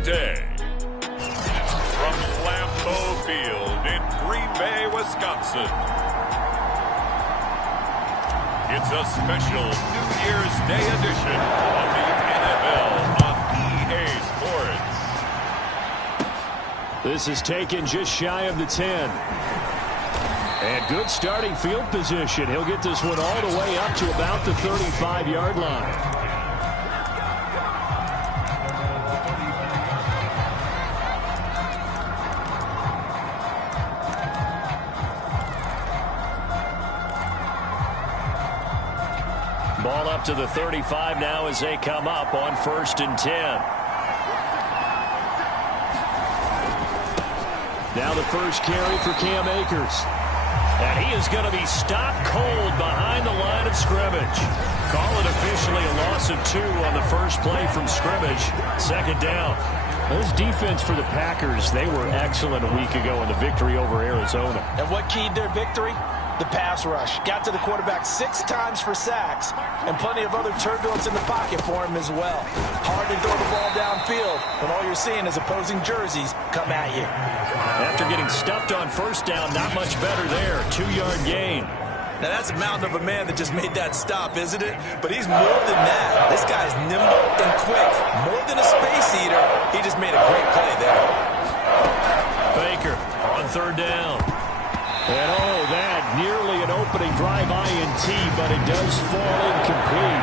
the day. From Lambeau Field in Green Bay, Wisconsin. It's a special New Year's Day edition of the NFL on EA Sports. This is taken just shy of the 10. And good starting field position. He'll get this one all the way up to about the 35-yard line. Ball up to the 35 now as they come up on 1st and 10. Now the first carry for Cam Akers. And he is going to be stopped cold behind the line of scrimmage. Call it officially a loss of 2 on the first play from scrimmage. 2nd down. This defense for the Packers, they were excellent a week ago in the victory over Arizona. And what keyed their victory? The pass rush. Got to the quarterback 6 times for sacks, and plenty of other turbulence in the pocket for him as well. Hard to throw the ball downfield when all you're seeing is opposing jerseys come at you. After getting stuffed on 1st down, not much better there. 2-yard gain. Now that's a mountain of a man that just made that stop, isn't it? But he's more than that. This guy's nimble and quick. More than a space eater. He just made a great play there. Baker on 3rd down. And oh, that nearly an opening drive INT, but it does fall incomplete.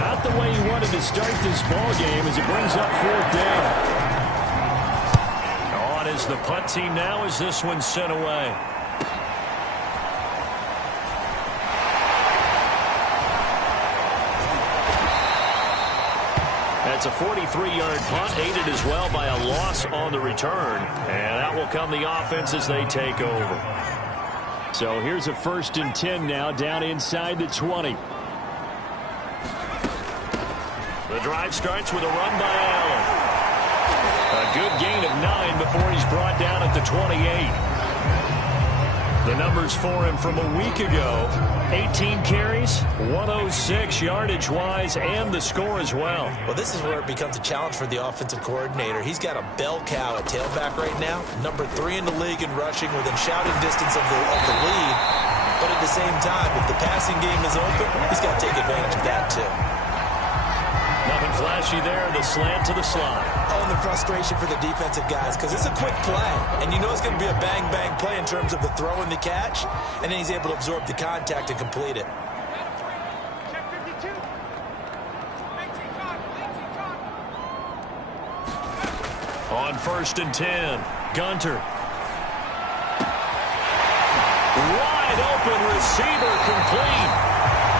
Not the way he wanted to start this ball game as it brings up 4th down. On is the punt team now as this one's sent away. That's a 43-yard punt, aided as well by a loss on the return. And out will come the offense as they take over. So here's a 1st and 10 now, down inside the 20. The drive starts with a run by Allen. A good gain of 9 before he's brought down at the 28. The numbers for him from a week ago: 18 carries, 106 yardage-wise, and the score as well. Well, this is where it becomes a challenge for the offensive coordinator. He's got a bell cow at tailback right now, number 3 in the league in rushing, within shouting distance of the lead. But at the same time, if the passing game is open, he's got to take advantage of that too. Nothing flashy there. The slant to the slot. Oh, and the frustration for the defensive guys, because it's a quick play. And you know it's going to be a bang-bang play in terms of the throw and the catch. And then he's able to absorb the contact and complete it. On 1st and 10, Gunter. Wide open receiver, complete.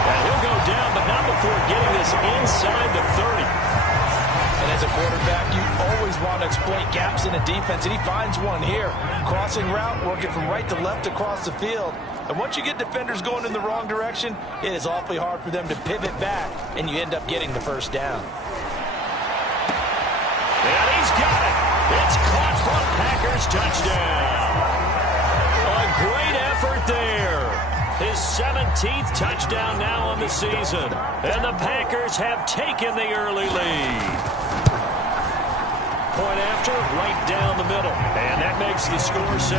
And he'll go down, but not before getting this inside the 30. And as a quarterback, you always want to exploit gaps in a defense, and he finds one here. Crossing route, working from right to left across the field. And once you get defenders going in the wrong direction, it is awfully hard for them to pivot back, and you end up getting the 1st down. And he's got it. It's caught for a Packers touchdown. A great effort there. His 17th touchdown now on the season. And the Packers have taken the early lead. Point after, right down the middle. And that makes the score 7-0.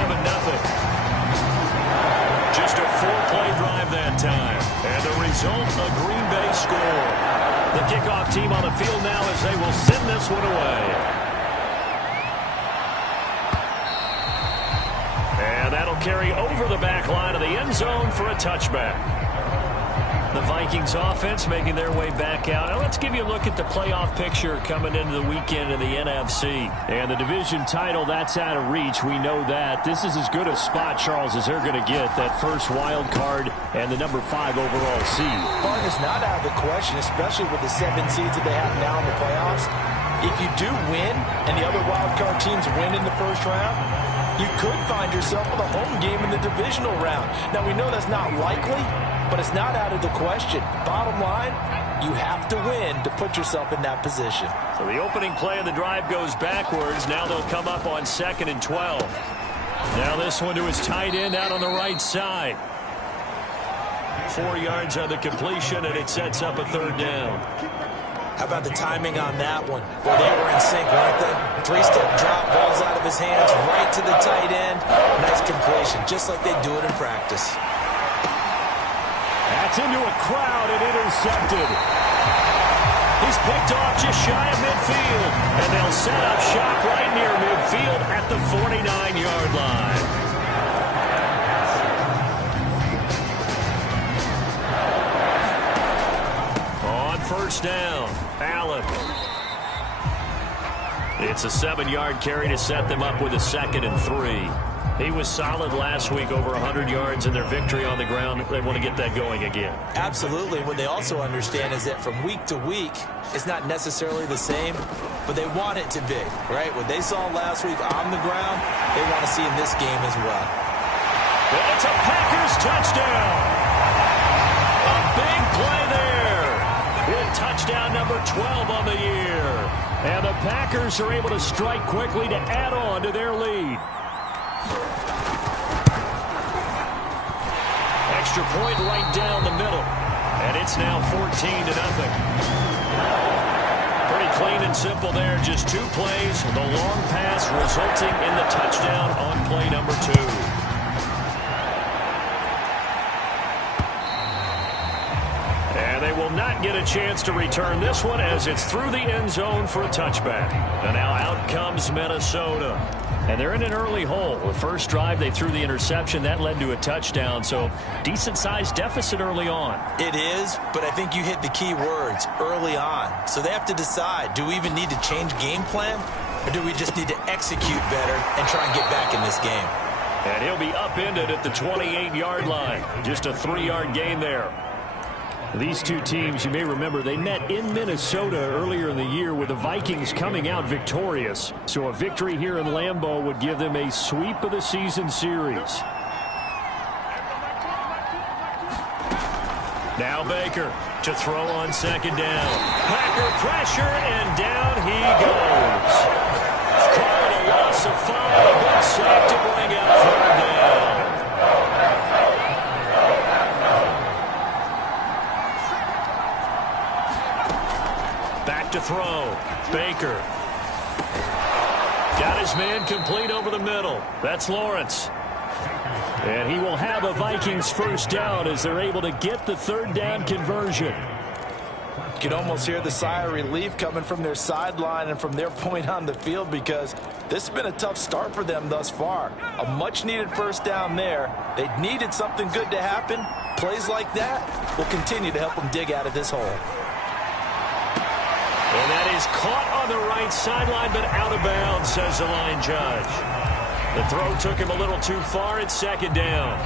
Just a 4-play drive that time. And the result, a Green Bay score. The kickoff team on the field now as they will send this one away. And that'll carry over the back line of the end zone for a touchback. The Vikings offense making their way back out. Now let's give you a look at the playoff picture coming into the weekend in the NFC. And the division title, that's out of reach. We know that. This is as good a spot, Charles, as they're going to get. That first wild card and the number 5 overall seed. Bart is not out of the question, especially with the 7 seeds that they have now in the playoffs. If you do win and the other wild card teams win in the first round, you could find yourself with a home game in the divisional round. Now, we know that's not likely, but it's not out of the question. Bottom line, you have to win to put yourself in that position. So the opening play of the drive goes backwards. Now they'll come up on 2nd and 12. Now this one to his tight end out on the right side. 4 yards on the completion, and it sets up a 3rd down. How about the timing on that one? Well, they were in sync, weren't they? Three-step drop, balls out of his hands, right to the tight end. Nice completion, just like they do it in practice. That's into a crowd and intercepted. He's picked off just shy of midfield, and they'll set up shop right near midfield at the 49-yard line. On first down, Allen. It's a 7-yard carry to set them up with a 2nd and 3. He was solid last week, over 100 yards in their victory on the ground. They want to get that going again. Absolutely. What they also understand is that from week to week, it's not necessarily the same, but they want it to be, right? What they saw last week on the ground, they want to see in this game as well. It's a Packers touchdown. A big play there. With touchdown number 12 on the year. And the Packers are able to strike quickly to add on to their lead. Extra point right down the middle. And it's now 14-0. Pretty clean and simple there. Just 2 plays. The long pass resulting in the touchdown on play number 2. And they will not get a chance to return this one as it's through the end zone for a touchback. And now out comes Minnesota. And they're in an early hole. The first drive, they threw the interception. That led to a touchdown. So decent-sized deficit early on. It is, but I think you hit the key words, early on. So they have to decide, do we even need to change game plan? Or do we just need to execute better and try and get back in this game? And he'll be upended at the 28-yard line. Just a 3-yard gain there. These two teams, you may remember, they met in Minnesota earlier in the year with the Vikings coming out victorious. So a victory here in Lambeau would give them a sweep of the season series. Now Baker to throw on 2nd down. Packer pressure, and down he goes. Calling a loss of 5, a good sack to bring out 3rd down. Back to throw. Baker. Got his man complete over the middle. That's Lawrence. And he will have a Vikings 1st down as they're able to get the 3rd down conversion. You can almost hear the sigh of relief coming from their sideline and from their point on the field, because this has been a tough start for them thus far. A much-needed 1st down there. They needed something good to happen. Plays like that will continue to help them dig out of this hole. And that is caught on the right sideline, but out of bounds, says the line judge. The throw took him a little too far. It's 2nd down.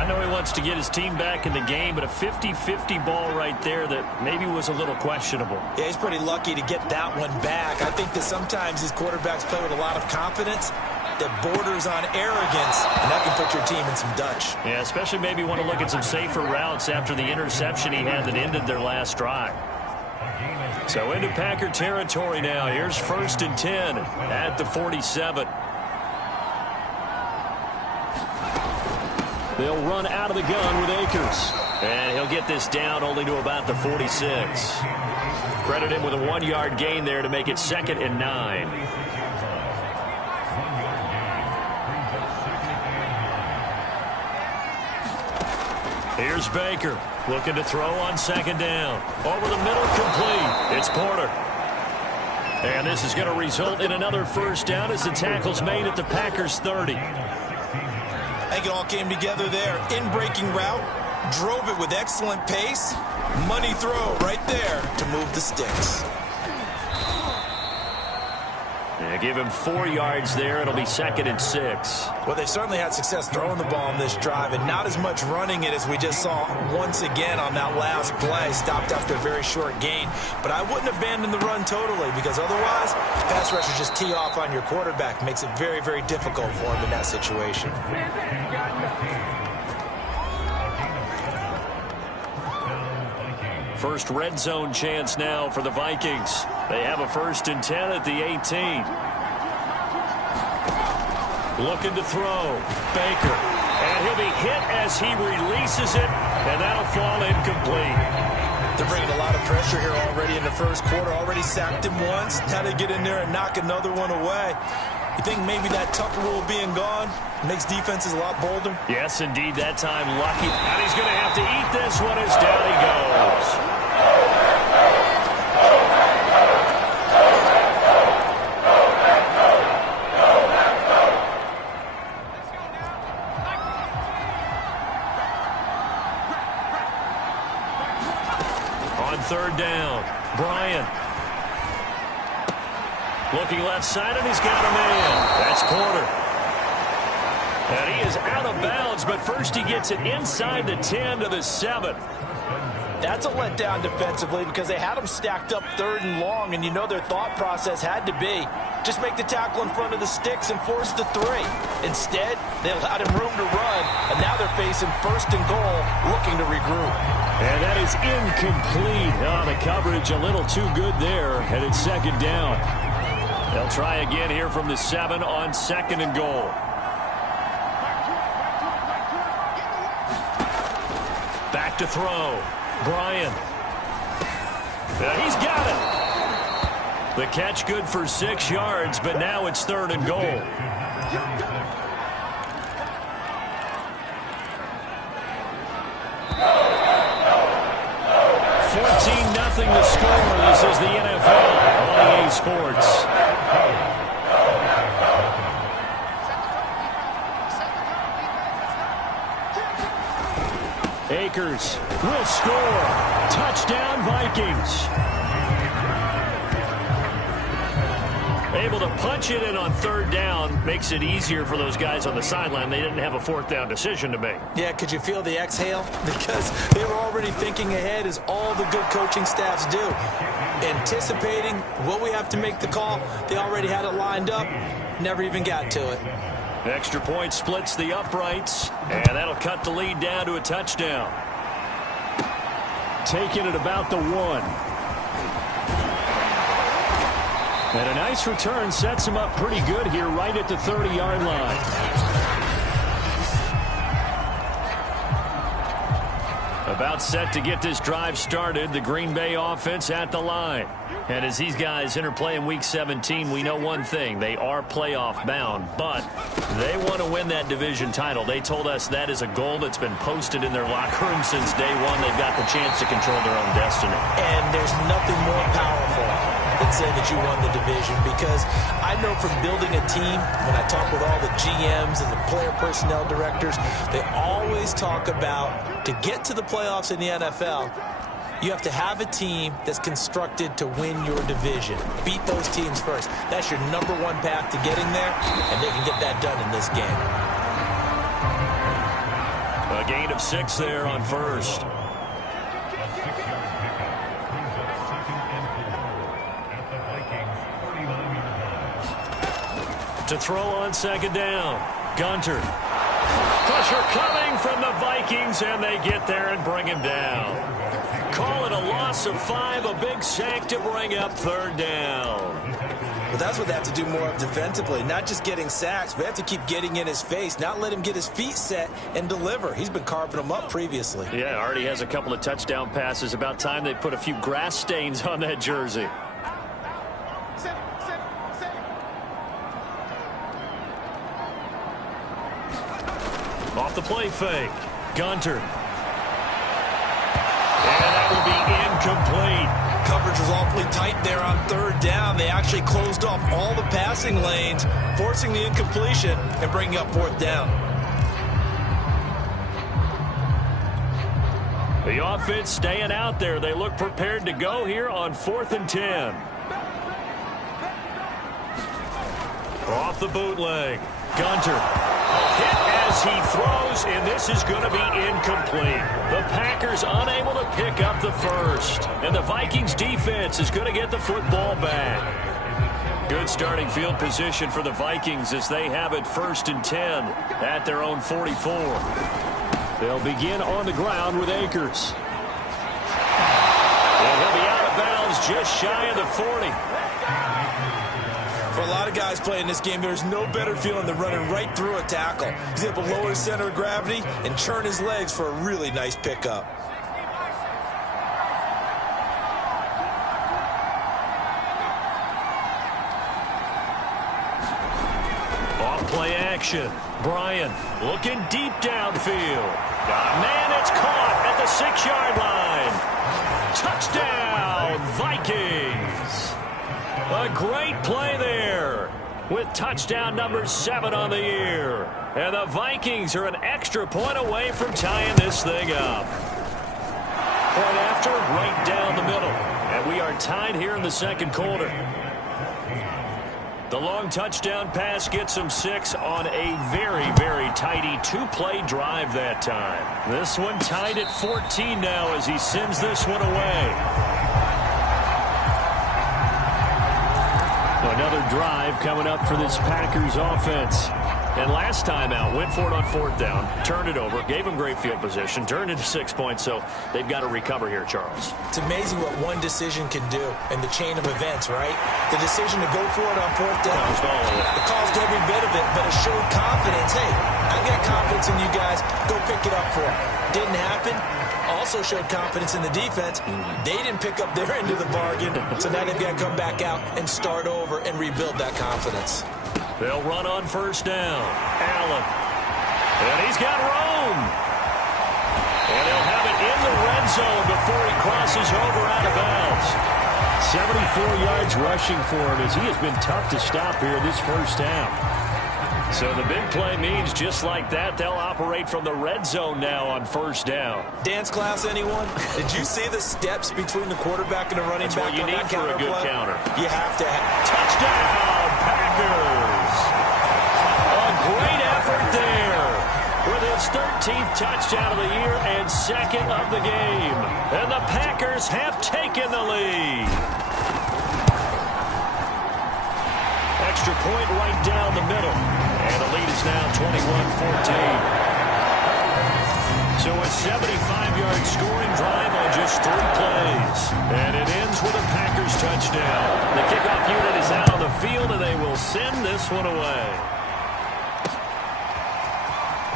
I know he wants to get his team back in the game, but a 50-50 ball right there that maybe was a little questionable. Yeah, he's pretty lucky to get that one back. I think that sometimes these quarterbacks play with a lot of confidence that borders on arrogance, and that can put your team in some Dutch. Yeah, especially maybe want to look at some safer routes after the interception he had that ended their last drive. So into Packer territory now. Here's 1st and 10 at the 47. They'll run out of the gun with Akers. And he'll get this down only to about the 46. Credit him with a 1-yard gain there to make it 2nd and 9. Here's Baker looking to throw on 2nd down. Over the middle, complete. It's Porter. And this is going to result in another 1st down as the tackle's made at the Packers 30. I think it all came together there. In-breaking route, drove it with excellent pace. Money throw right there to move the sticks. They give him 4 yards there. It'll be 2nd and 6. Well, they certainly had success throwing the ball on this drive, and not as much running it as we just saw once again on that last play. Stopped after a very short gain. But I wouldn't abandon the run totally, because otherwise, pass rushers just tee off on your quarterback. Makes it very, very difficult for him in that situation. First red zone chance now for the Vikings. They have a 1st and 10 at the 18. Looking to throw. Baker. And he'll be hit as he releases it, and that'll fall incomplete. They're bringing a lot of pressure here already in the first quarter. Already sacked him once. Now they get in there and knock another one away. You think maybe that tougher rule being gone makes defenses a lot bolder? Yes, indeed. That time, lucky. And he's going to have to eat this one as down he goes. Third down, Bryant. Looking left side, and he's got a man. That's Porter. And he is out of bounds, but first he gets it inside the 10 to the 7. That's a letdown defensively because they had him stacked up 3rd and long, and you know their thought process had to be just make the tackle in front of the sticks and force the 3. Instead, they allowed him room to run, and now they're facing 1st and goal, looking to regroup. And that is incomplete. Oh, the coverage a little too good there, and it's 2nd down. They'll try again here from the 7 on 2nd and goal. Back to throw. Bryant. He's got it. The catch good for 6 yards, but now it's 3rd and goal. Nothing to score. This is the NFL on EA Sports. Akers will score. Touchdown, Vikings. Able to punch it in on 3rd down makes it easier for those guys on the sideline. They didn't have a 4th down decision to make. Yeah, could you feel the exhale? Because they were already thinking ahead, as all the good coaching staffs do. Anticipating, will we have to make the call? They already had it lined up. Never even got to it. Extra point splits the uprights, and that'll cut the lead down to a touchdown. Taking it about the 1. And a nice return sets him up pretty good here right at the 30-yard line. About set to get this drive started, the Green Bay offense at the line. And as these guys interplay in Week 17, we know one thing. They are playoff bound, but they want to win that division title. They told us that is a goal that's been posted in their locker room since day one. They've got the chance to control their own destiny. And there's nothing more powerful than saying that you won the division, because I know from building a team, when I talk with all the GMs and the player personnel directors, they always talk about, to get to the playoffs in the NFL, you have to have a team that's constructed to win your division. Beat those teams first. That's your #1 path to getting there, and they can get that done in this game. A gain of 6 there on 1st. To throw on 2nd down. Gunter. Pressure coming from the Vikings, and they get there and bring him down. Call it a loss of 5, a big sack to bring up 3rd down. Well, that's what they have to do more of defensively, not just getting sacks, but they have to keep getting in his face, not let him get his feet set and deliver. He's been carving them up previously. Yeah, already has a couple of touchdown passes. About time they put a few grass stains on that jersey. Off the play fake. Gunter. And that will be incomplete. Coverage was awfully tight there on 3rd down. They actually closed off all the passing lanes, forcing the incompletion and bringing up 4th down. The offense staying out there. They look prepared to go here on 4th and 10. Off the bootleg. Gunter. Hit as he throws, and this is going to be incomplete. The Packers unable to pick up the 1st. And the Vikings defense is going to get the football back. Good starting field position for the Vikings as they have it 1st and 10 at their own 44. They'll begin on the ground with Akers. And he'll be out of bounds just shy of the 40. For a lot of guys playing this game, there's no better feeling than running right through a tackle. He's able to lower his center of gravity and churn his legs for a really nice pickup. action. Bryant looking deep downfield. Got a man, it's caught at the 6-yard line. Touchdown, Vikings. A great play there with touchdown number 7 on the year. And the Vikings are an extra point away from tying this thing up. Point after, right down the middle. And we are tied here in the second quarter. The long touchdown pass gets him 6 on a very, very tidy 2-play drive that time. This one tied at 14 now as he sends this one away. Another drive coming up for this Packers offense. And last time out, went for it on 4th down, turned it over, gave them great field position, turned into 6 points, so they've got to recover here, Charles. It's amazing what one decision can do in the chain of events, right? The decision to go for it on 4th down, it caused every bit of it, but it showed confidence. Hey, I got confidence in you guys. Go pick it up for it. Didn't happen. Also showed confidence in the defense. They didn't pick up their end of the bargain, so now they've got to come back out and start over and rebuild that confidence. They'll run on 1st down. Allen. And he's got room. And he'll have it in the red zone before he crosses over out of bounds. 74 yards rushing for him as he has been tough to stop here this first half. So the big play means just like that, they'll operate from the red zone now on 1st down. Dance class, anyone? Did you see the steps between the quarterback and the running back? That's what you need for a good counter. You have to have. Touchdown, Packers! A great effort there with his 13th touchdown of the year and 2nd of the game. And the Packers have taken the lead. Extra point right down the middle. And the lead is now 21-14. So a 75-yard scoring drive on just 3 plays. And it ends with a Packers touchdown. The kickoff unit is out on the field, and they will send this one away.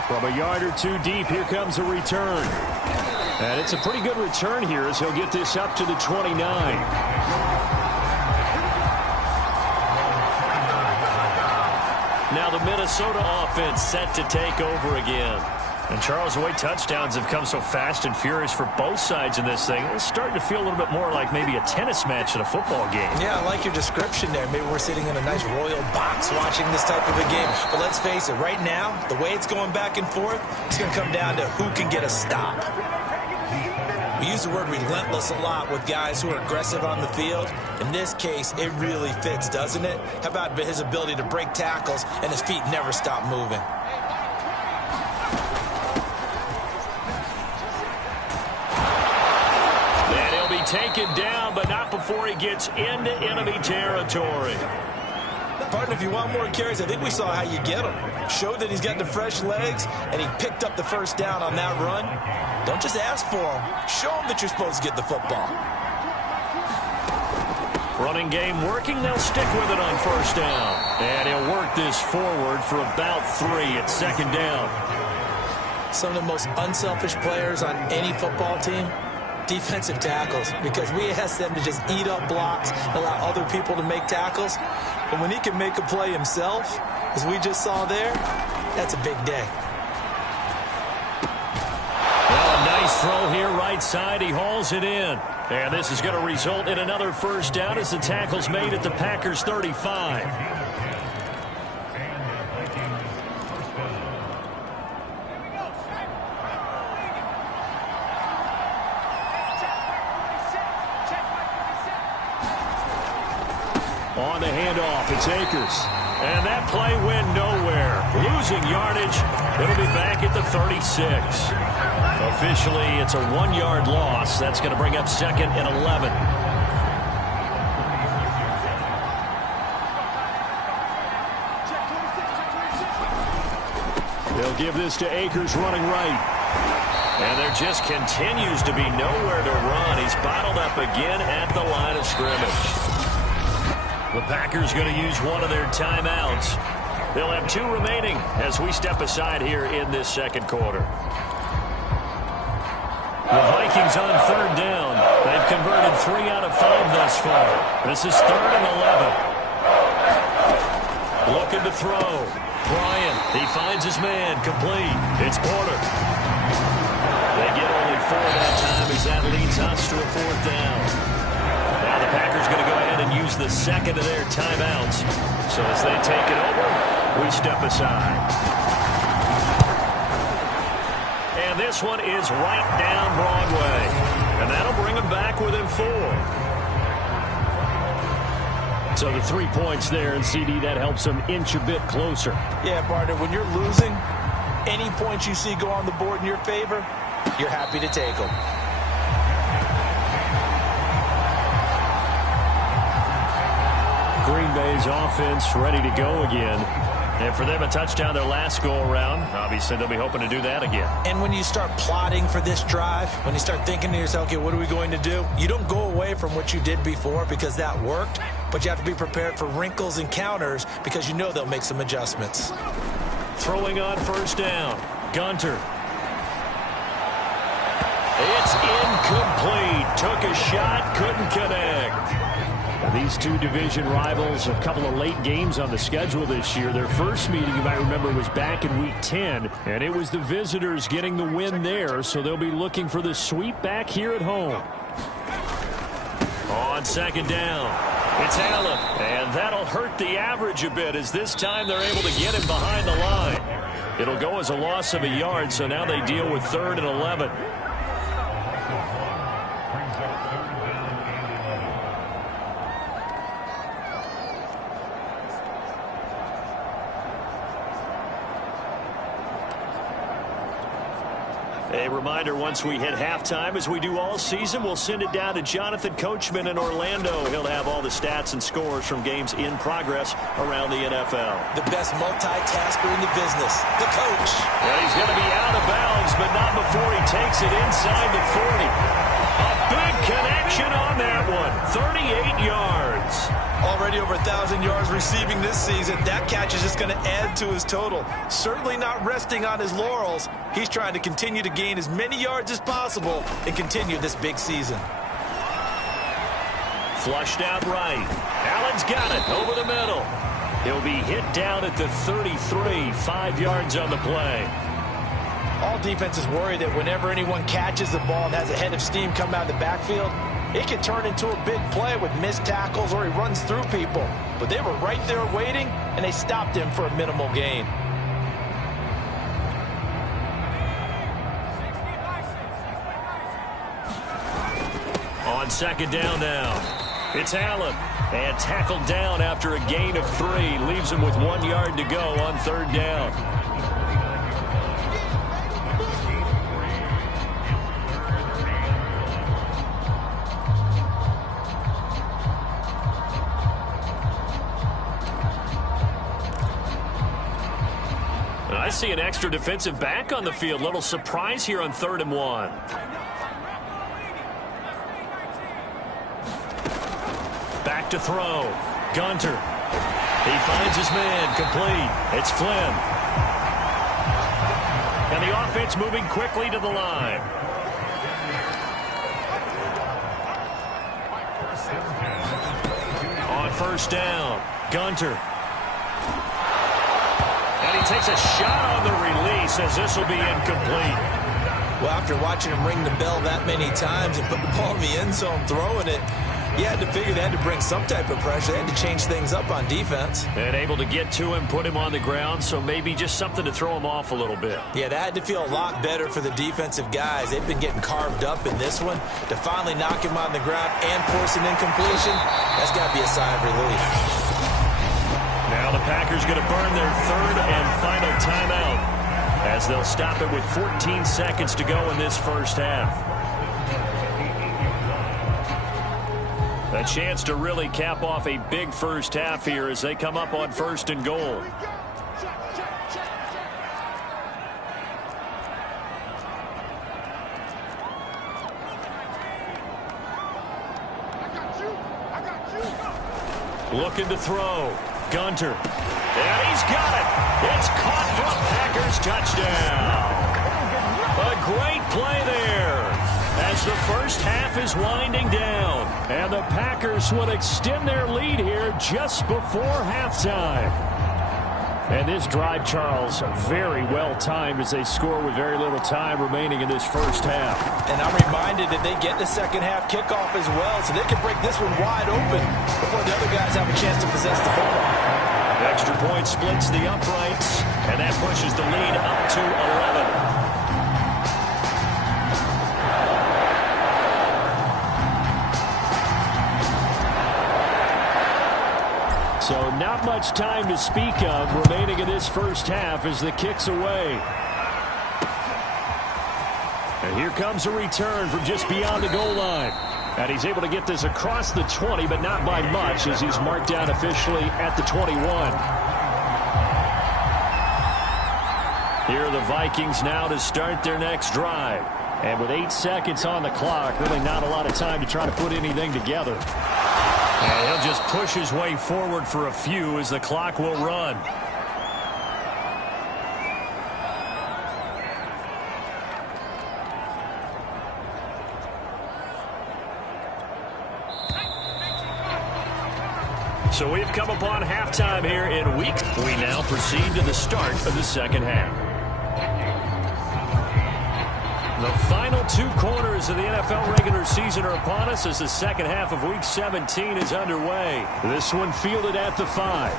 From a yard or 2 deep, here comes a return. And it's a pretty good return here as he'll get this up to the 29. Now the Minnesota offense set to take over again. And Charles, the way touchdowns have come so fast and furious for both sides in this thing, it's starting to feel a little bit more like maybe a tennis match in a football game. Yeah, I like your description there. Maybe we're sitting in a nice royal box watching this type of a game. But let's face it, right now, the way it's going back and forth, it's going to come down to who can get a stop. We use the word relentless a lot with guys who are aggressive on the field. In this case, it really fits, doesn't it? How about his ability to break tackles and his feet never stop moving? And he'll be taken down, but not before he gets into enemy territory. Partner, if you want more carries, I think we saw how you get him. Showed that he's got the fresh legs, and he picked up the 1st down on that run. Don't just ask for him. Show him that you're supposed to get the football. Running game working. They'll stick with it on 1st down. And he'll work this forward for about 3 at 2nd down. Some of the most unselfish players on any football team, defensive tackles, because we ask them to just eat up blocks, allow other people to make tackles. But when he can make a play himself, as we just saw there, that's a big day. Well, a nice throw here right side. He hauls it in. And this is going to result in another 1st down as the tackle's made at the Packers' 35. On the handoff, it's Akers. And that play went nowhere. Losing yardage. It'll be back at the 36. Officially, it's a 1-yard loss. That's going to bring up 2nd and 11. They'll give this to Akers running right. And there just continues to be nowhere to run. He's bottled up again at the line of scrimmage. The Packers going to use one of their timeouts. They'll have 2 remaining as we step aside here in this second quarter. The Vikings on 3rd down. They've converted 3 out of 5 thus far. This is 3rd and 11. Looking to throw. Bryant, he finds his man, complete. It's Porter. They get only 4 that time as that leads us to a 4th down. Now the Packers going to go ahead and use the second of their timeouts. So as they take it over, we step aside. And this one is right down Broadway. And that'll bring them back within 4. So the 3 points there, and CD, that helps them inch a bit closer. Yeah, partner, when you're losing, any points you see go on the board in your favor, you're happy to take them. Green Bay's offense ready to go again. And for them, a touchdown their last go-around. Obviously, they'll be hoping to do that again. And when you start plotting for this drive, when you start thinking to yourself, okay, what are we going to do? You don't go away from what you did before because that worked, but you have to be prepared for wrinkles and counters because you know they'll make some adjustments. Throwing on 1st down. Gunter. It's incomplete. Took a shot, couldn't connect. These two division rivals, a couple of late games on the schedule this year. Their first meeting, you might remember, was back in Week 10, and it was the visitors getting the win there, so they'll be looking for the sweep back here at home. On 2nd down, it's Allen, and that'll hurt the average a bit as this time they're able to get him behind the line. It'll go as a loss of a yard, so now they deal with 3rd and 11. A reminder, once we hit halftime, as we do all season, we'll send it down to Jonathan Coachman in Orlando. He'll have all the stats and scores from games in progress around the NFL. The best multitasker in the business, the coach. And he's going to be out of bounds, but not before he takes it inside the 40. A big connection on that one, 38 yards. Already over 1,000 yards receiving this season. That catch is just going to add to his total. Certainly not resting on his laurels. He's trying to continue to gain as many yards as possible and continue this big season. Flushed out right. Allen's got it over the middle. He'll be hit down at the 33, 5 yards on the play. All defenses worry that whenever anyone catches the ball and has a head of steam come out of the backfield, it can turn into a big play with missed tackles or he runs through people. But they were right there waiting, and they stopped him for a minimal gain. On 2nd down now, it's Allen. And tackled down after a gain of 3. Leaves him with 1 yard to go on 3rd down. I see an extra defensive back on the field. Little surprise here on 3rd and 1. Back to throw. Gunter. He finds his man. Complete. It's Flynn. And the offense moving quickly to the line. On 1st down, Gunter. And he takes a shot on the release as this will be incomplete. Well, after watching him ring the bell that many times and put the ball in the end zone throwing it, you had to figure they had to bring some type of pressure. They had to change things up on defense. And able to get to him, put him on the ground, so maybe just something to throw him off a little bit. Yeah, that had to feel a lot better for the defensive guys. They've been getting carved up in this one. To finally knock him on the ground and force an incompletion, that's got to be a sigh of relief. Now the Packers going to burn their 3rd and final timeout as they'll stop it with 14 seconds to go in this first half. A chance to really cap off a big first half here as they come up on 1st and goal. Looking to throw. Gunter. And he's got it. It's caught for a Packers touchdown. A great play there as the first half is winding down. And the Packers would extend their lead here just before halftime. And this drive, Charles, very well timed as they score with very little time remaining in this first half. And I'm reminded that they get the second half kickoff as well, so they can break this one wide open before the other guys have a chance to possess the football. Extra point splits the uprights, and that pushes the lead up to 11. So not much time to speak of remaining in this first half as the kick's away. And here comes a return from just beyond the goal line. And he's able to get this across the 20, but not by much as he's marked down officially at the 21. Here are the Vikings now to start their next drive. And with 8 seconds on the clock, really not a lot of time to try to put anything together. And he'll just push his way forward for a few as the clock will run. So we've come upon halftime here in week. We now proceed to the start of the second half. The final 2 quarters of the NFL regular season are upon us as the second half of Week 17 is underway. This one fielded at the 5.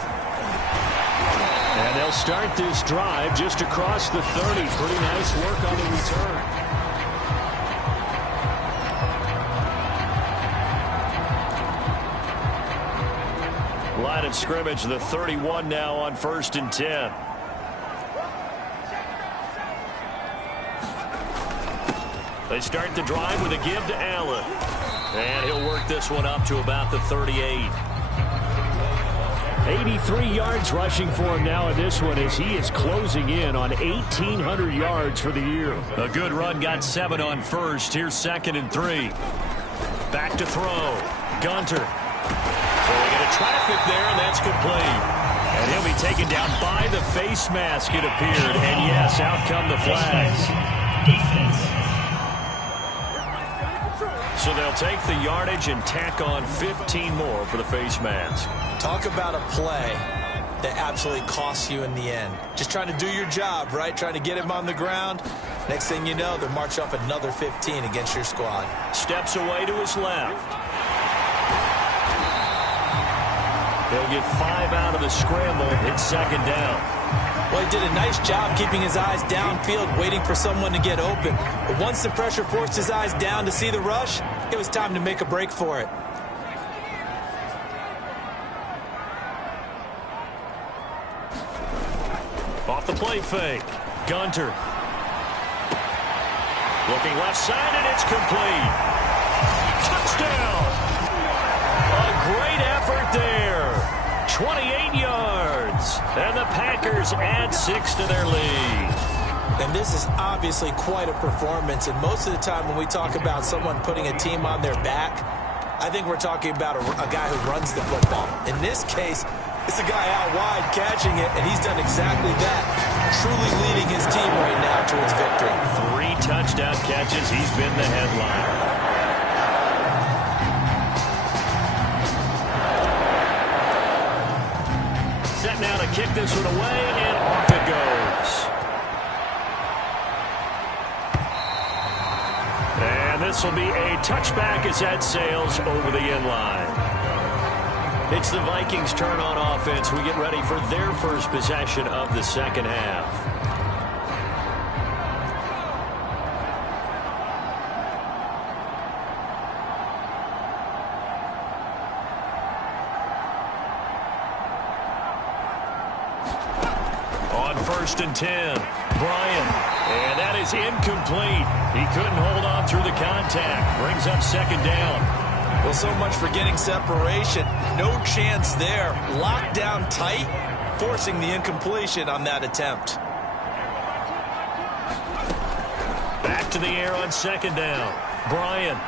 And they'll start this drive just across the 30. Pretty nice work on the return. Line of scrimmage, the 31 now on 1st and 10. They start the drive with a give to Allen. And he'll work this one up to about the 38. 83 yards rushing for him now in this one as he is closing in on 1,800 yards for the year. A good run, got 7 on first. Here's 2nd and 3. Back to throw. Gunter. Throwing into traffic there, and that's complete. And he'll be taken down by the face mask, it appeared. And yes, out come the flags. So they'll take the yardage and tack on 15 more for the face mask. Talk about a play that absolutely costs you in the end. Just trying to do your job, right? Trying to get him on the ground. Next thing you know, they'll march up another 15 against your squad. Steps away to his left. They'll get 5 out of the scramble. It's 2nd down. Well, he did a nice job keeping his eyes downfield, waiting for someone to get open. But once the pressure forced his eyes down to see the rush, it was time to make a break for it. Off the play fake. Gunter. Looking left side, and it's complete. Touchdown! A great effort there. 28 yards. And the Packers add 6 to their lead. And this is obviously quite a performance. And most of the time when we talk about someone putting a team on their back, I think we're talking about a guy who runs the football. In this case, it's a guy out wide catching it, and he's done exactly that, truly leading his team right now towards victory. 3 touchdown catches. He's been the headline. Set now to kick this one away, and off it goes. And this will be a touchback as that sails over the end line. It's the Vikings' turn on offense. We get ready for their first possession of the second half. On 1st and 10, Bryant. And that is incomplete. He couldn't hold on through the contact. Brings up 2nd down. Well, so much for getting separation. No chance there. Locked down tight, forcing the incompletion on that attempt. Back to the air on 2nd down. Bryant.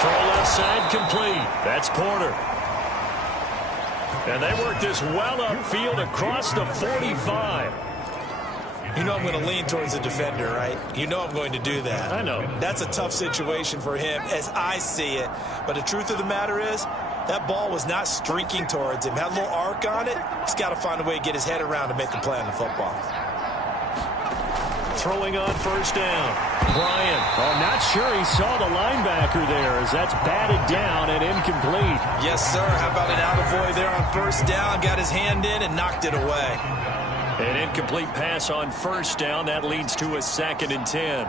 Throw left side complete. That's Porter. And they work this well upfield across the 45. You know I'm going to lean towards the defender, right? You know I'm going to do that. I know. That's a tough situation for him as I see it. But the truth of the matter is, That ball was not streaking towards him. Had a little arc on it. He's got to find a way to get his head around to make a play on the football. Throwing on first down. Bryant. Oh, not sure he saw the linebacker there as that's batted down and incomplete. Yes, sir. How about an out-of-boy there on first down? Got his hand in and knocked it away. An incomplete pass on first down. That leads to a 2nd and 10.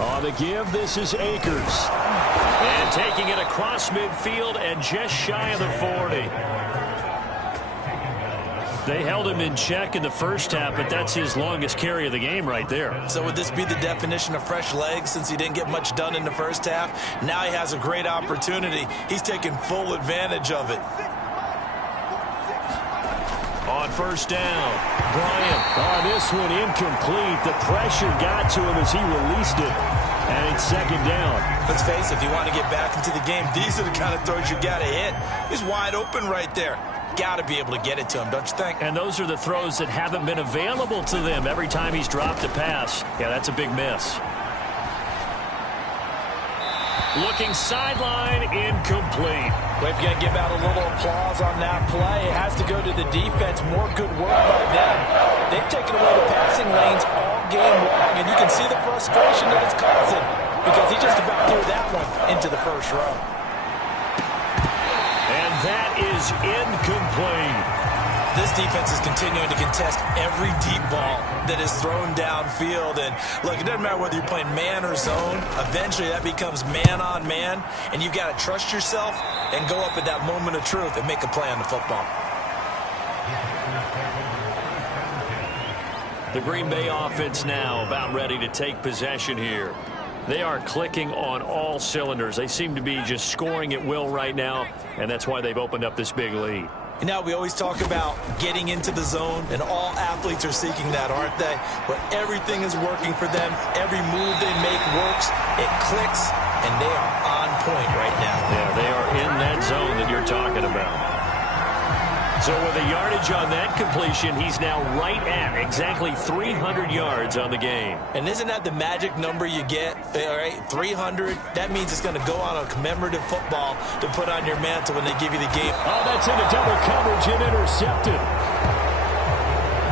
On the give, this is Akers. And taking it across midfield and just shy of the 40. They held him in check in the first half, but that's his longest carry of the game right there. So would this be the definition of fresh legs since he didn't get much done in the first half? Now he has a great opportunity. He's taking full advantage of it. On first down, Bryant. On this one, incomplete. The pressure got to him as he released it. And it's 2nd down. Let's face it, if you want to get back into the game, these are the kind of throws you got to hit. He's wide open right there. Got to be able to get it to him, don't you think? And those are the throws that haven't been available to them every time he's dropped a pass. Yeah, that's a big miss. Looking sideline, incomplete. We've got to give out a little applause on that play. It has to go to the defense. More good work by them. They've taken away the passing lanes all game long, and you can see the frustration that it's causing because he just about threw that one into the first row. And that is incomplete. This defense is continuing to contest every deep ball that is thrown downfield. And look, it doesn't matter whether you're playing man or zone. Eventually, that becomes man on man. And you've got to trust yourself and go up at that moment of truth and make a play on the football. The Green Bay offense now about ready to take possession here. They are clicking on all cylinders. They seem to be just scoring at will right now, and that's why they've opened up this big lead. You know, we always talk about getting into the zone, and all athletes are seeking that, aren't they? Where everything is working for them, every move they make works, it clicks, and they are on point right now. Yeah, they are in that zone that you're talking about. So with a yardage on that completion, he's now right at exactly 300 yards on the game. And isn't that the magic number you get? All right, 300. That means it's going to go on a commemorative football to put on your mantle when they give you the game. Oh, that's into double coverage and intercepted.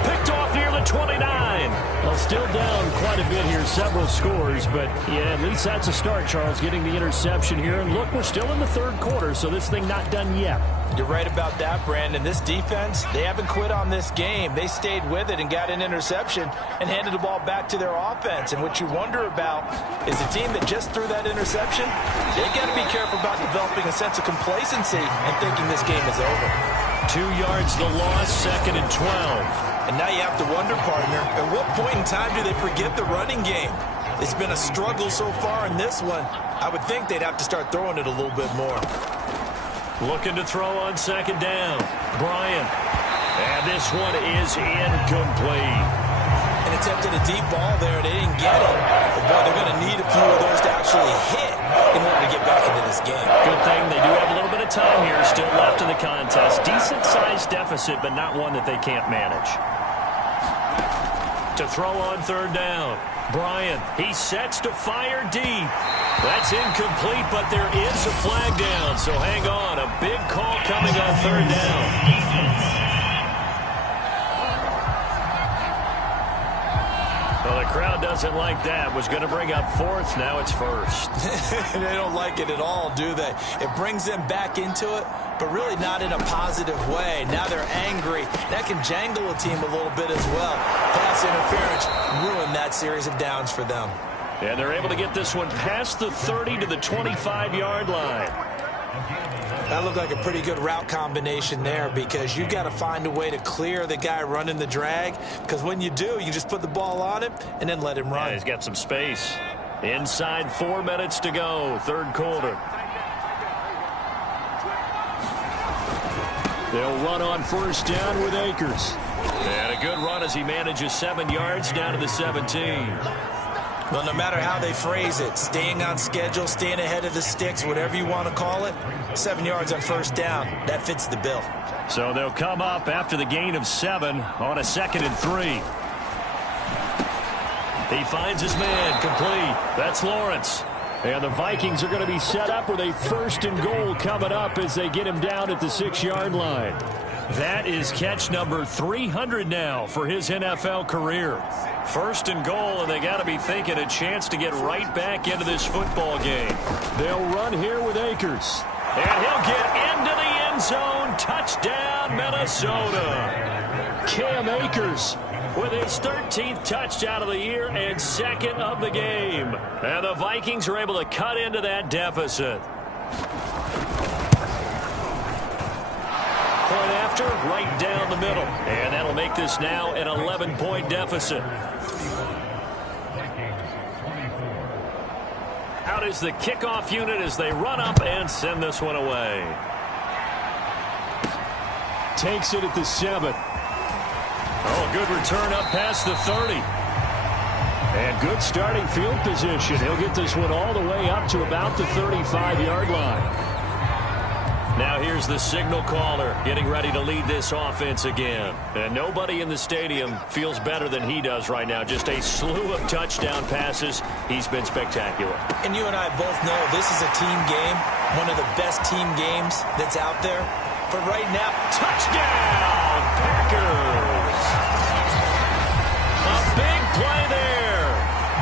Picked off near the 29. Well, still down quite a bit here, several scores, but yeah, at least that's a start, Charles, getting the interception here. And look, we're still in the third quarter, so this thing not done yet. You're right about that, Brandon. This defense, they haven't quit on this game. They stayed with it and got an interception and handed the ball back to their offense. And what you wonder about is the team that just threw that interception, they got to be careful about developing a sense of complacency and thinking this game is over. 2 yards the loss, 2nd and 12. And now you have to wonder, partner, at what point in time do they forget the running game? It's been a struggle so far in this one. I would think they'd have to start throwing it a little bit more. Looking to throw on 2nd down. Bryant. And this one is incomplete. And attempted a deep ball there, and they didn't get it. But, boy, they're going to need a few of those to actually hit in order to get back into this game. Good thing they do have a little bit of time here still left in the contest. Decent-sized deficit, but not one that they can't manage. To throw on 3rd down. Bryant, he sets to fire deep. That's incomplete, but there is a flag down, so hang on. A big call coming on 3rd down. Well, the crowd doesn't like that. Was going to bring up 4th, now it's 1st. They don't like it at all, do they? It brings them back into it, but really not in a positive way. Now they're angry. That can jangle a team a little bit as well. Pass interference ruined that series of downs for them. And they're able to get this one past the 30 to the 25-yard line. That looked like a pretty good route combination there because you got to find a way to clear the guy running the drag, because when you do, you just put the ball on him and then let him run. Yeah, he's got some space. Inside 4 minutes to go, 3rd quarter. They'll run on 1st down with Akers. And a good run as he manages 7 yards down to the 17. Well, no matter how they phrase it, staying on schedule, staying ahead of the sticks, whatever you want to call it, 7 yards on 1st down, that fits the bill. So they'll come up after the gain of 7 on a 2nd and 3. He finds his man complete. That's Lawrence. And the Vikings are going to be set up with a 1st and goal coming up as they get him down at the 6-yard line. That is catch number 300 now for his NFL career. 1st and goal, and they got to be thinking a chance to get right back into this football game. They'll run here with Akers. And he'll get into the end zone. Touchdown, Minnesota. Cam Akers with his 13th touchdown of the year and 2nd of the game. And the Vikings are able to cut into that deficit. Point after, right down the middle. And that'll make this now an 11-point deficit. Out is the kickoff unit as they run up and send this one away. Takes it at the 7. Oh, good return up past the 30. And good starting field position. He'll get this one all the way up to about the 35-yard line. Now here's the signal caller getting ready to lead this offense again. And nobody in the stadium feels better than he does right now. Just a slew of touchdown passes. He's been spectacular. And you and I both know this is a team game, one of the best team games that's out there. But right now, touchdown, Packers! A big play there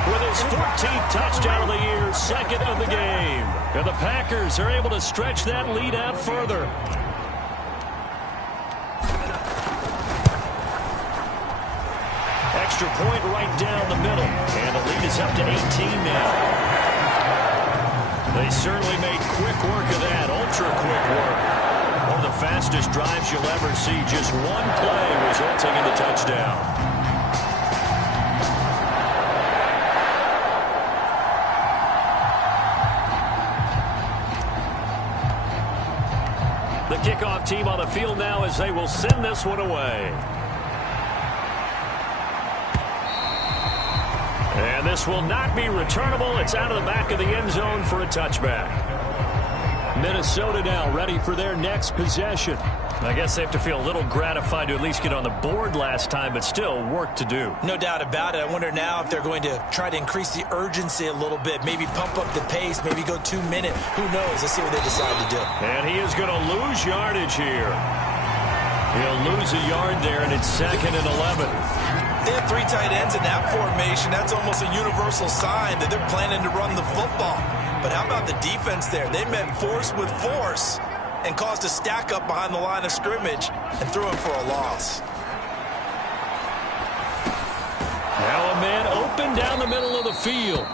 with his 14th touchdown of the year, 2nd of the game. And the Packers are able to stretch that lead out further. Extra point right down the middle. And the lead is up to 18 now. They certainly made quick work of that, ultra quick work. One of the fastest drives you'll ever see. Just one play resulting in the touchdown. The kickoff team on the field now as they will send this one away. And this will not be returnable. It's out of the back of the end zone for a touchback. Minnesota now ready for their next possession. I guess they have to feel a little gratified to at least get on the board last time, but still work to do. No doubt about it. I wonder now if they're going to try to increase the urgency a little bit, maybe pump up the pace, maybe go 2-minute. Who knows? Let's see what they decide to do. And he is going to lose yardage here. He'll lose a yard there, and it's 2nd and 11. They have 3 tight ends in that formation. That's almost a universal sign that they're planning to run the football. But how about the defense there? They met force with force and caused a stack up behind the line of scrimmage and threw him for a loss. Now a man open down the middle of the field.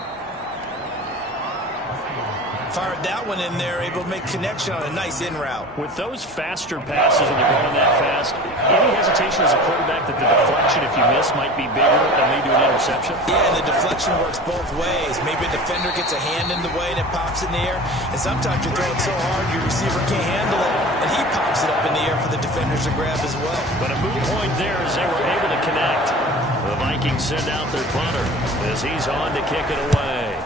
Fired that one in there, able to make connection on a nice in route. With those faster passes when you're going that fast, any hesitation as a quarterback that the deflection, if you miss, might be bigger and lead to an interception? Yeah, and the deflection works both ways. Maybe a defender gets a hand in the way and it pops in the air, and sometimes you throw it so hard your receiver can't handle it, and he pops it up in the air for the defenders to grab as well. But a moot point there as they were able to connect. The Vikings send out their punter as he's on to kick it away.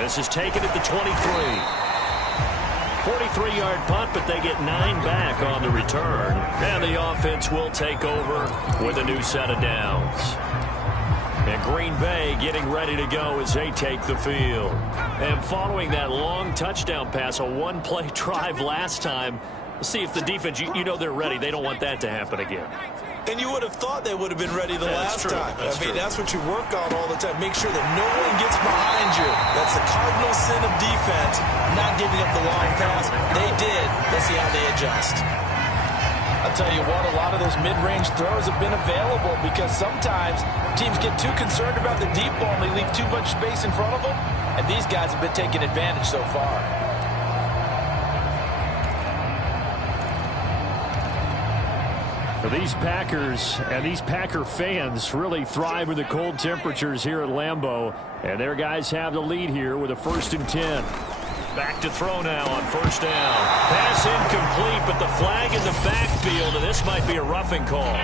This is taken at the 23. 43-yard punt, but they get 9 back on the return. And the offense will take over with a new set of downs. And Green Bay getting ready to go as they take the field. And following that long touchdown pass, a one-play drive last time, see if the defense, you know they're ready. They don't want that to happen again. And you would have thought they would have been ready the last time. I mean, that's what you work on all the time. Make sure that no one gets behind you. That's the cardinal sin of defense, not giving up the long pass. They did. Let's see how they adjust. I'll tell you what, a lot of those mid-range throws have been available because sometimes teams get too concerned about the deep ball and they leave too much space in front of them. And these guys have been taking advantage so far. These Packers and these Packer fans really thrive with the cold temperatures here at Lambeau. And their guys have the lead here with a 1st and 10. Back to throw now on 1st down. Pass incomplete, but the flag in the backfield, and this might be a roughing call.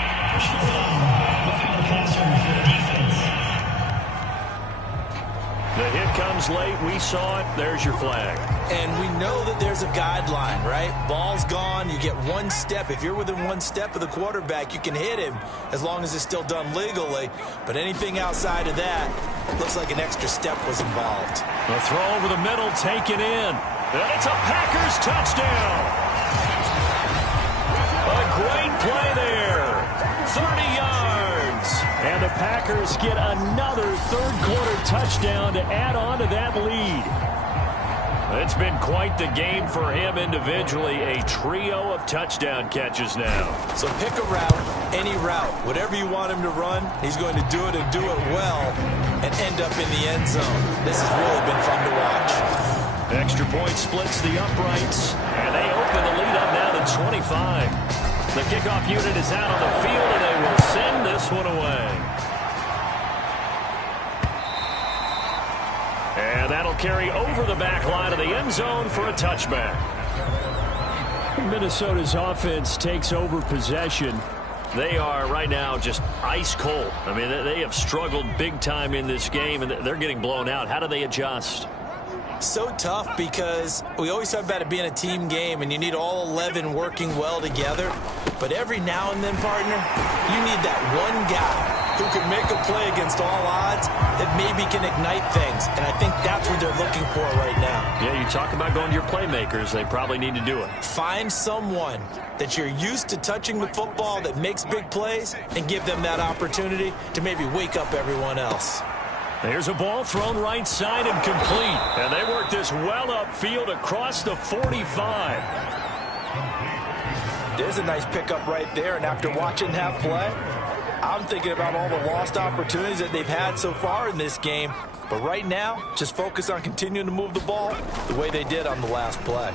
The hit comes late. We saw it. There's your flag. And we know that there's a guideline, right? Ball's gone. You get one step. If you're within one step of the quarterback, you can hit him as long as it's still done legally. But anything outside of that, looks like an extra step was involved. A throw over the middle, taken in. And it's a Packers touchdown. A great play there. 30 yards. And the Packers get another third-quarter touchdown to add on to that lead. It's been quite the game for him individually. A trio of touchdown catches now. So pick a route, any route. Whatever you want him to run, he's going to do it and do it well and end up in the end zone. This has really been fun to watch. Extra point splits the uprights, and they open the lead up now to 25. The kickoff unit is out on the field, and they will send this one away. And that'll carry over the back line of the end zone for a touchback. Minnesota's offense takes over possession. They are right now just ice cold. I mean, they have struggled big time in this game, and they're getting blown out. How do they adjust? So tough because we always talk about it being a team game and you need all 11 working well together. But every now and then, partner, you need that one guy who can make a play against all odds that maybe can ignite things. And I think that's what they're looking for right now. Yeah, you talk about going to your playmakers. They probably need to do it. Find someone that you're used to touching the football that makes big plays and give them that opportunity to maybe wake up everyone else. There's a ball thrown right side and complete. And they work this well upfield across the 45. There's a nice pickup right there. And after watching that play, I'm thinking about all the lost opportunities that they've had so far in this game. But right now, just focus on continuing to move the ball the way they did on the last play.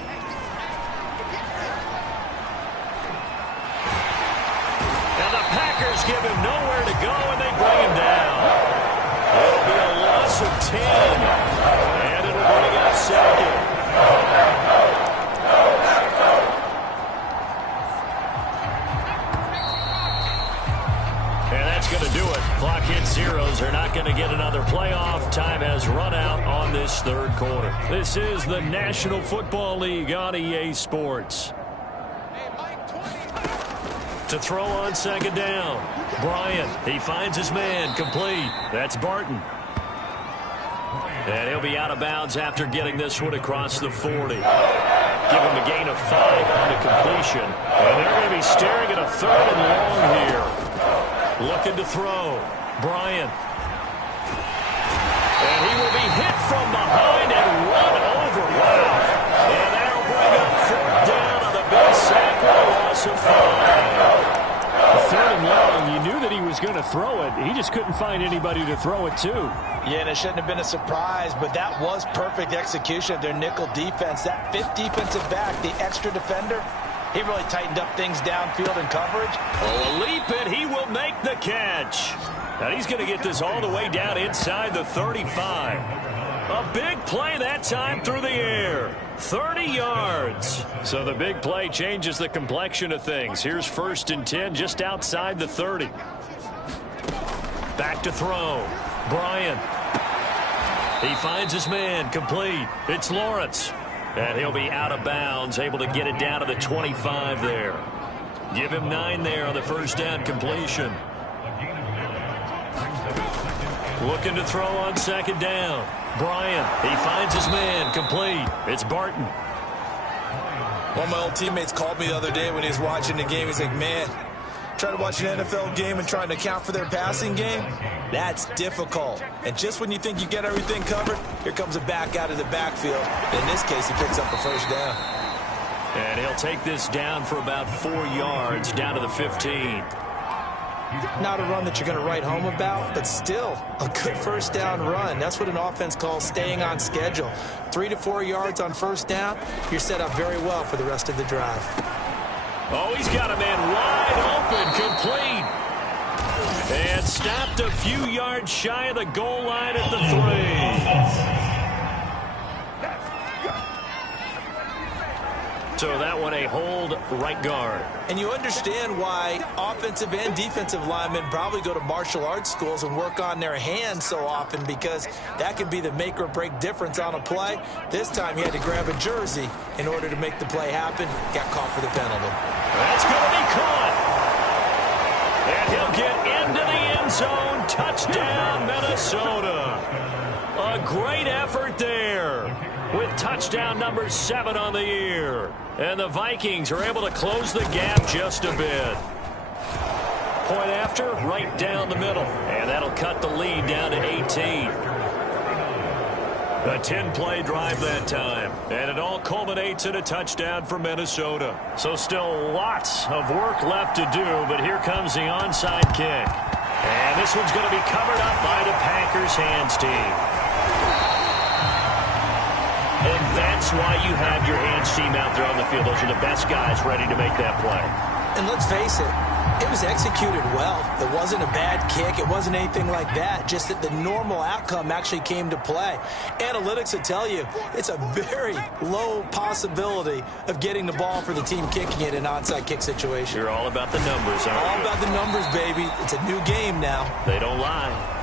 And the Packers give him nowhere to go, and they bring him down. It'll be a loss of 10, and it'll bring up second. And that's going to do it. Clock hits zeros. They're not going to get another playoff. Time has run out on this third quarter. This is the National Football League on EA Sports. To throw on second down. Bryant, he finds his man, complete. That's Barton. And he'll be out of bounds after getting this one across the 40. Give him a gain of 5 on the completion. And they're going to be staring at a third and long here. Looking to throw. Bryant. And he will be hit from behind and run over. Wow. And that'll bring up fourth down on the big sack with a loss of 5. Third and long, you knew that he was going to throw it. He just couldn't find anybody to throw it to. Yeah, and it shouldn't have been a surprise, but that was perfect execution of their nickel defense. That fifth defensive back, the extra defender, he really tightened up things downfield in coverage. Oh, a leap, and he will make the catch. And he's going to get this all the way down inside the 35. A big play that time through the air. 30 yards. So the big play changes the complexion of things. Here's 1st and 10 just outside the 30. Back to throw. Bryant. He finds his man, complete. It's Lawrence. And he'll be out of bounds, able to get it down to the 25 there. Give him 9 there on the first down completion. Looking to throw on second down. Bryant, he finds his man, complete. It's Barton. One of my old teammates called me the other day when he was watching the game. He's like, man, trying to watch an NFL game and trying to account for their passing game, that's difficult. And just when you think you get everything covered, here comes a back out of the backfield. In this case, he picks up a first down. And he'll take this down for about 4 yards, down to the 15. Not a run that you're going to write home about, but still a good first down run. That's what an offense calls staying on schedule. 3 to 4 yards on first down, you're set up very well for the rest of the drive. Oh, he's got a man wide open, complete. And stopped a few yards shy of the goal line at the 3. So that one a hold right guard. And you understand why offensive and defensive linemen probably go to martial arts schools and work on their hands so often, because that can be the make or break difference on a play. This time he had to grab a jersey in order to make the play happen. Got caught for the penalty. That's going to be caught. And he'll get into the end zone. Touchdown, Minnesota. A great effort there, with touchdown number 7 on the year. And the Vikings are able to close the gap just a bit. Point after, right down the middle. And that'll cut the lead down to 18. A 10-play drive that time. And it all culminates in a touchdown for Minnesota. So still lots of work left to do, but here comes the onside kick. And this one's going to be covered up by the Packers hands team. And that's why you have your hands team out there on the field. Those are the best guys ready to make that play. And let's face it, it was executed well. It wasn't a bad kick. It wasn't anything like that. Just that the normal outcome actually came to play. Analytics will tell you it's a very low possibility of getting the ball for the team kicking it in an onside kick situation. You're all about the numbers, aren't you? All about the numbers, baby. It's a new game now. They don't lie.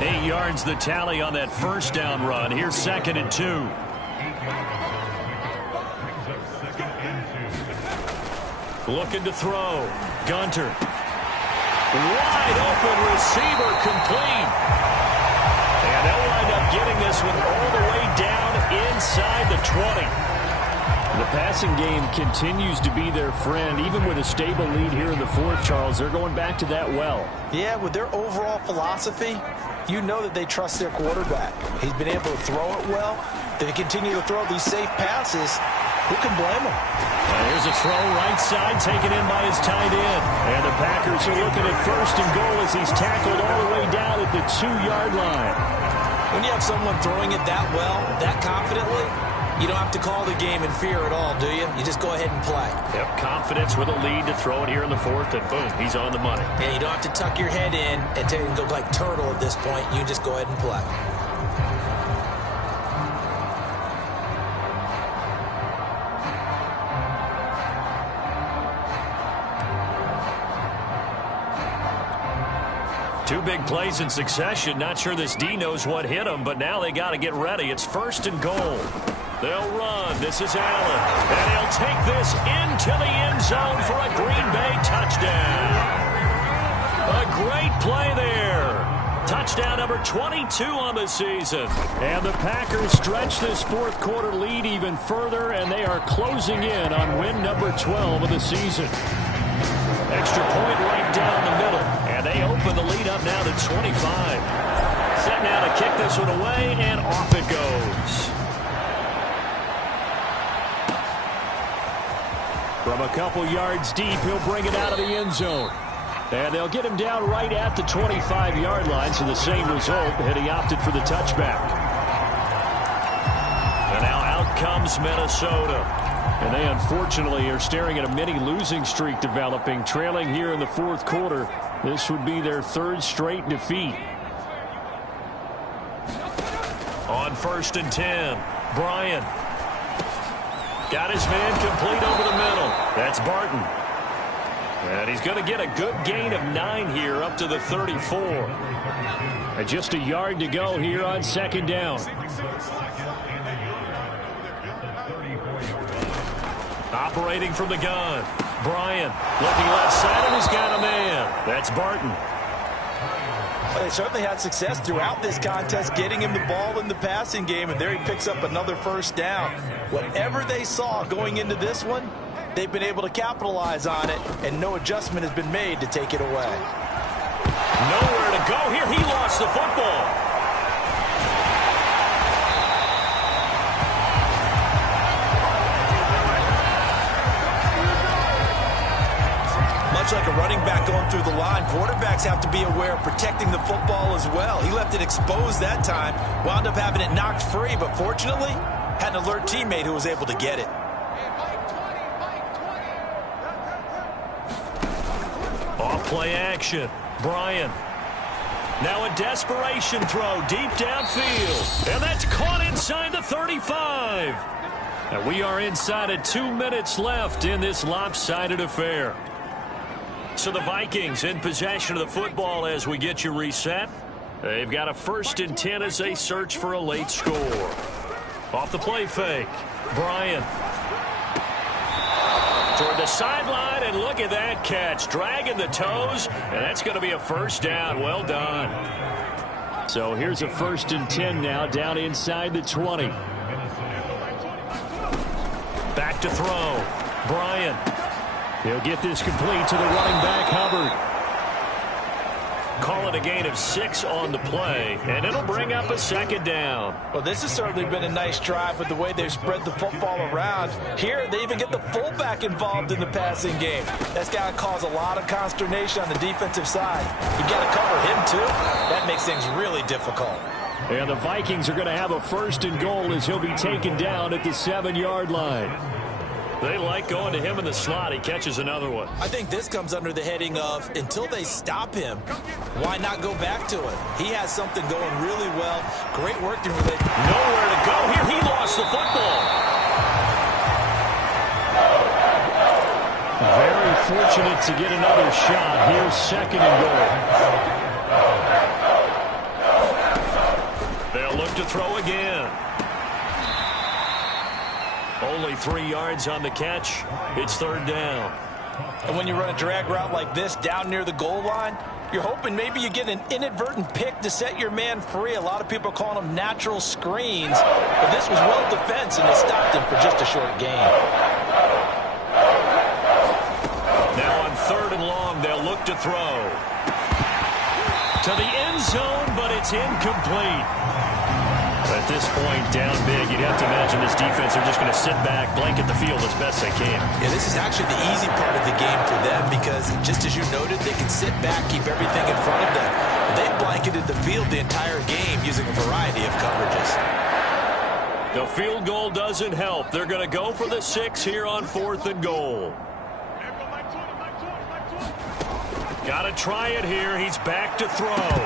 8 yards the tally on that first down run. Here's 2nd and 2. Looking to throw. Gunter. Wide open receiver, complete. And they'll wind up getting this one all the way down inside the 20. The passing game continues to be their friend, even with a stable lead here in the fourth, Charles. They're going back to that well. Yeah, with their overall philosophy, you know that they trust their quarterback. He's been able to throw it well. If they continue to throw these safe passes, who can blame them? Here's a throw right side, taken in by his tight end. And the Packers are looking at 1st and goal as he's tackled all the way down at the 2-yard line. When you have someone throwing it that well, that confidently, you don't have to call the game in fear at all, do you? You just go ahead and play. Yep, confidence with a lead to throw it here in the 4th, and boom, he's on the money. And you don't have to tuck your head in and go like turtle at this point. You just go ahead and play. Two big plays in succession. Not sure this D knows what hit him, but now they got to get ready. It's 1st and goal. They'll run. This is Allen. And he'll take this into the end zone for a Green Bay touchdown. A great play there. Touchdown number 22 on the season. And the Packers stretch this 4th quarter lead even further, and they are closing in on win number 12 of the season. Extra point right down the middle. And they open the lead up now to 25. Set now to kick this one away, and off it goes. From a couple yards deep, he'll bring it out of the end zone. And they'll get him down right at the 25-yard line, so the same result, and he opted for the touchback. And now out comes Minnesota. And they unfortunately are staring at a mini losing streak developing, trailing here in the 4th quarter. This would be their 3rd straight defeat. On 1st and 10, Bryant. Got his man complete over the middle. That's Barton. And he's going to get a good gain of 9 here up to the 34. And just a yard to go here on 2nd down. Operating from the gun. Bryant looking left side, and he's got a man. That's Barton. Well, they certainly had success throughout this contest getting him the ball in the passing game, and there he picks up another 1st down. Whatever they saw going into this one, they've been able to capitalize on it, and no adjustment has been made to take it away. Nowhere to go here. He lost the football. Much like a running back going through the line, quarterbacks have to be aware of protecting the football as well. He left it exposed that time, wound up having it knocked free, but fortunately, had an alert teammate who was able to get it. Off play action. Bryant. Now a desperation throw deep downfield. And that's caught inside the 35. And we are inside of 2 minutes left in this lopsided affair. So the Vikings in possession of the football as we get you reset. They've got a 1st and 10 as they search for a late score. Off the play fake, Bryant. Toward the sideline, and look at that catch. Dragging the toes, and that's going to be a 1st down. Well done. So here's a 1st and 10 now, down inside the 20. Back to throw. Bryant. He'll get this complete to the running back, Hubbard. Call it a gain of 6 on the play, and it'll bring up a 2nd down. Well, this has certainly been a nice drive with the way they've spread the football around. Here, they even get the fullback involved in the passing game. That's got to cause a lot of consternation on the defensive side. You got to cover him, too. That makes things really difficult. And the Vikings are going to have a 1st and goal as he'll be taken down at the 7-yard line. They like going to him in the slot. He catches another one. I think this comes under the heading of, until they stop him, why not go back to it? He has something going really well. Great working relationship. Nowhere to go here. He lost the football. Very fortunate to get another shot. Here's 2nd and goal. They'll look to throw again. Only 3 yards on the catch. It's 3rd down. And when you run a drag route like this down near the goal line, you're hoping maybe you get an inadvertent pick to set your man free. A lot of people are calling them natural screens. But this was well defense, and they stopped him for just a short gain. Now on 3rd and long, they'll look to throw. To the end zone, but it's incomplete. At this point, down big, you'd have to imagine this defense are just going to sit back, blanket the field as best they can. Yeah, this is actually the easy part of the game for them because, just as you noted, they can sit back, keep everything in front of them. They blanketed the field the entire game using a variety of coverages. The field goal doesn't help. They're going to go for the 6 here on 4th and goal. Got to try it here. He's back to throw.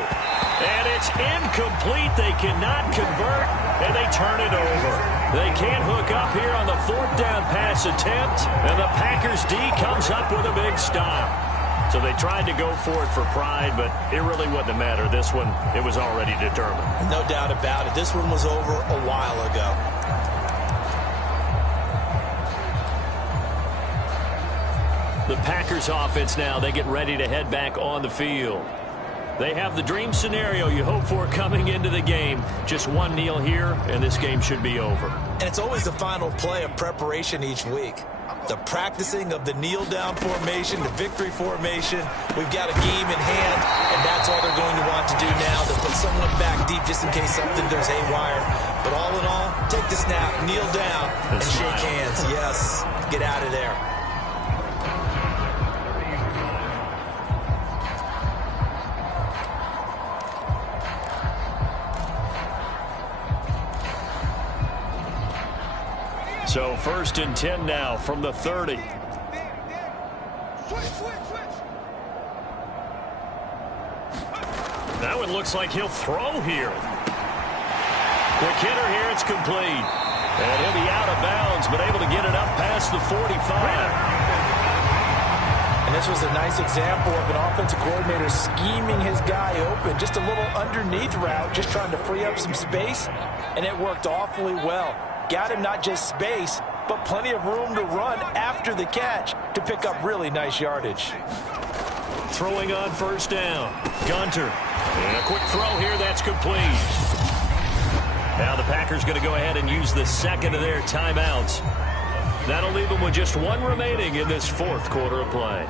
And it's incomplete. They cannot convert, and they turn it over. They can't hook up here on the 4th down pass attempt, and the Packers D comes up with a big stop. So they tried to go for it for pride, but it really wouldn't have mattered. This one, it was already determined. No doubt about it. This one was over a while ago. The Packers offense now, they get ready to head back on the field. They have the dream scenario you hope for coming into the game. Just one kneel here, and this game should be over. And it's always the final play of preparation each week. The practicing of the kneel-down formation, the victory formation. We've got a game in hand, and that's all they're going to want to do now. They'll put someone back deep just in case something goes haywire. But all in all, take the snap, kneel down, and shake hands. Yes, get out of there. So 1st and 10 now from the 30. That one looks like he'll throw here. Quick hitter here, it's complete. And he'll be out of bounds, but able to get it up past the 45. And this was a nice example of an offensive coordinator scheming his guy open. Just a little underneath route, just trying to free up some space, and it worked awfully well. Got him not just space, but plenty of room to run after the catch to pick up really nice yardage. Throwing on 1st down. Gunter. And a quick throw here, that's complete. Now the Packers going to go ahead and use the 2nd of their timeouts. That'll leave them with just 1 remaining in this 4th quarter of play.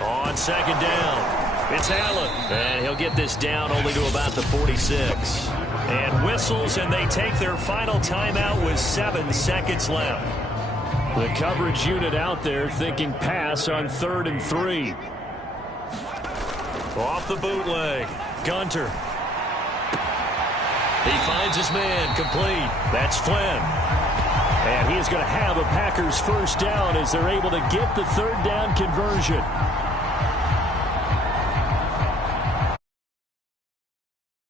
On 2nd down. It's Allen, and he'll get this down only to about the 46. And whistles, and they take their final timeout with 7 seconds left. The coverage unit out there thinking pass on 3rd and 3. Off the bootleg, Gunter. He finds his man, complete. That's Flynn. And he is going to have a Packers 1st down as they're able to get the 3rd down conversion.